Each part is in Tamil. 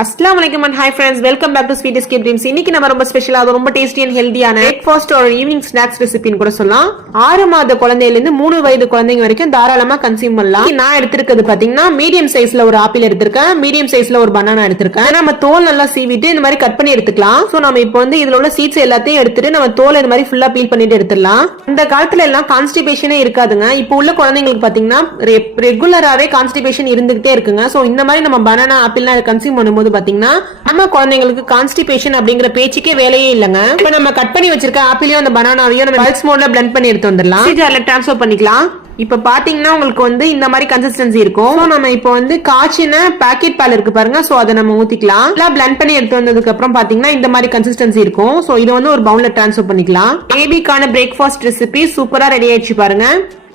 அஸ்ஸலாமு அலைக்கும் and hi friends, welcome back to sweet escape dreams. இன்னைக்கு நம்ம ரொம்ப ஸ்பெஷலா ரொம்ப டேஸ்டி அண்ட் ஹெல்தியான பிரேக்ஃபாஸ்ட் ஒரு ஈவினிங் ஸ்நாக்ஸ் ரெசிபின்னு கூட சொல்லலாம். 6 மாத குழந்தையில இருந்து 3 வயது குழந்தைங்க வரைக்கும் தாராளமா கன்சியூம் பண்ணலாம். நான் எடுத்திருக்கிறது பாத்தீங்கன்னா மீடியம் சைஸ்ல ஒரு ஆப்பிள் எடுத்திருக்கேன், மீடியம் சைஸ்ல ஒரு பனானா எடுத்திருக்கேன். நம்ம தோல் நல்லா சீவிட்டு இந்த மாதிரி கட் பண்ணி எடுத்துக்கலாம். சோ நம்ம இப்போ வந்து இதுல உள்ள சீட்ஸ் எல்லாத்தையும் எடுத்துட்டு நம்ம தோல் இந்த மாதிரி ஃபுல்லா பீல் பண்ணிட்டு எடுத்துடலாம். அந்த காலத்துல எல்லாம் கான்ஸ்டிபேஷனே இருக்காதுங்க. இப்போ உள்ள குழந்தைங்களுக்கு பாத்தீங்கன்னா ரெகுலராவே கான்ஸ்டிபேஷன் இருந்துகிட்டே இருக்குங்க. சோ இந்த மாதிரி நம்ம பனானா ஆப்பிள்லாம் கன்சியூம் பண்ணும்போது பாத்தீங்கன்னா நம்ம குழந்தைங்களுக்கு கான்ஸ்டிபேஷன் அப்படிங்கிற பேச்சுக்கே வேலையே இல்லங்க. இப்போ நம்ம கட் பண்ணி வச்சிருக்க ஆப்பிளையும் அந்த பனானாவையும் நம்ம பல்ஸ் மோட்ல பிளெண்ட் பண்ணி எடுத்து வந்துடலாம். ஜார்ல ட்ரான்ஸ்ஃபர் பண்ணிக்கலாம். இப்ப பாத்தீங்கன்னா உங்களுக்கு வந்து இந்த மாதிரி கன்சிஸ்டன்சி இருக்கும். நம்ம இப்போ வந்து காய்ச்சின பாக்கெட் பால் இருக்கு பாருங்க, சோ அதை நம்ம ஊத்திக்கலாம். பிளெண்ட் பண்ணி எடுத்து வந்ததுக்கு அப்புறம் பாத்தீங்கன்னா இந்த மாதிரி கன்சிஸ்டன்சி இருக்கும். சோ இதை வந்து ஒரு பவுல்ல ட்ரான்ஸ்ஃபர் பண்ணிக்கலாம். பேபிக்கான பிரேக்ஃபாஸ்ட் ரெசிபி சூப்பரா ரெடி ஆயிடுச்சு பாருங்க.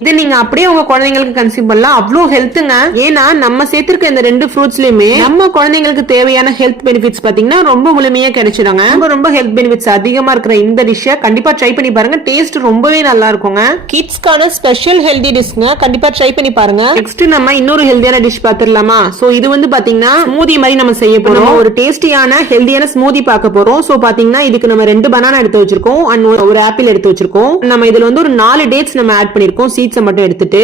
இது நீங்க அப்படியே உங்க குழந்தைங்களுக்கு கன்சியூம் பண்ணலாம். அவ்வளவு ஹெல்த்துங்க. ஏன்னா நம்ம சேர்த்திருக்க இந்த 2 ஃப்ரூட்ஸ்லயுமே நம்ம குழந்தைங்களுக்கு தேவையான ஹெல்த் பெனிஃபிட்ஸ் பாத்தீங்கன்னா ரொம்ப முழுமையா கிடைச்சிடுங்க. ரொம்ப ஹெல்த் பெனிஃபிட்ஸ் அதிகமா இருக்கிற இந்த டிஷ்ஷை கண்டிப்பா ட்ரை பண்ணி பாருங்க. டேஸ்ட் ரொம்பவே நல்லா இருக்குங்க. கிட்ஸ்க்கான ஸ்பெஷல் ஹெல்தி டிஷ்ங்க, கண்டிப்பா ட்ரை பண்ணி பாருங்க. நெக்ஸ்ட் நம்ம இன்னொரு ஹெல்தியான டிஷ் பாத்துடலாமா? சோ இது வந்து பாத்தீங்கன்னா ஸ்மூதி மாதிரி நம்ம செய்ய போறோம். ஒரு டேஸ்டியான ஹெல்தியான ஸ்மூதி பார்க்க போறோம். சோ பாத்தீங்கன்னா இதுக்கு நம்ம 2 பனானா எடுத்து வச்சிருக்கோம் அண்ட் ஒரு ஆப்பிள் எடுத்து வச்சிருக்கோம். நம்ம இதுல வந்து ஒரு 4 டேட்ஸ் நம்ம ஆட் பண்ணிருக்கோம். மட்டும் எடுத்துட்டு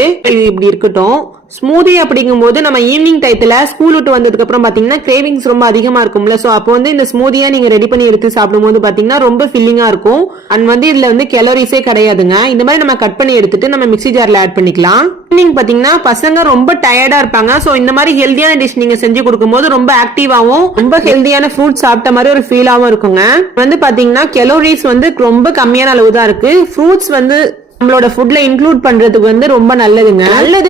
இப்படி இருக்கட்டும். ஸ்மூதி அப்படிங்கும் போது நம்ம ஈவினிங் டைத்துல ஸ்கூல் விட்டு வந்ததுக்கு அப்புறம் பாத்தீங்கன்னா கிரேவிங்ஸ் ரொம்ப அதிகமா இருக்கும்ல. சோ அப்போ வந்து இந்த ஸ்மூதியா நீங்க ரெடி பண்ணி எடுத்து சாப்பிடும் போது பாத்தீங்கன்னா ரொம்ப ஃபில்லிங்கா இருக்கும். அண்ட் வந்து இதுல வந்து கேலரிஸே கிடையாதுங்க. இந்த மாதிரி நம்ம கட் பண்ணி எடுத்துட்டு நம்ம மிக்ஸி ஜார்ல ஆட் பண்ணிக்கலாம். ஈவினிங் பாத்தீங்கன்னா பசங்க ரொம்ப டயர்டா இருப்பாங்க. சோ இந்த மாதிரி ஹெல்தியான டிஷ் நீங்க செஞ்சு கொடுக்கும் போது ரொம்ப ஆக்டிவாவும் ரொம்ப ஹெல்தியான ஃப்ரூட் சாப்பிட்ட மாதிரி ஒரு ஃபீலாவும் இருக்குங்க. வந்து பாத்தீங்கன்னா கேலரிஸ் வந்து ரொம்ப கம்மியான அளவு தான் இருக்கு. ஃப்ரூட்ஸ் வந்து நம்மளோட ஃபுட்ல இன்க்ளூட் பண்றதுக்கு வந்து ரொம்ப நல்லதுங்க. நல்லது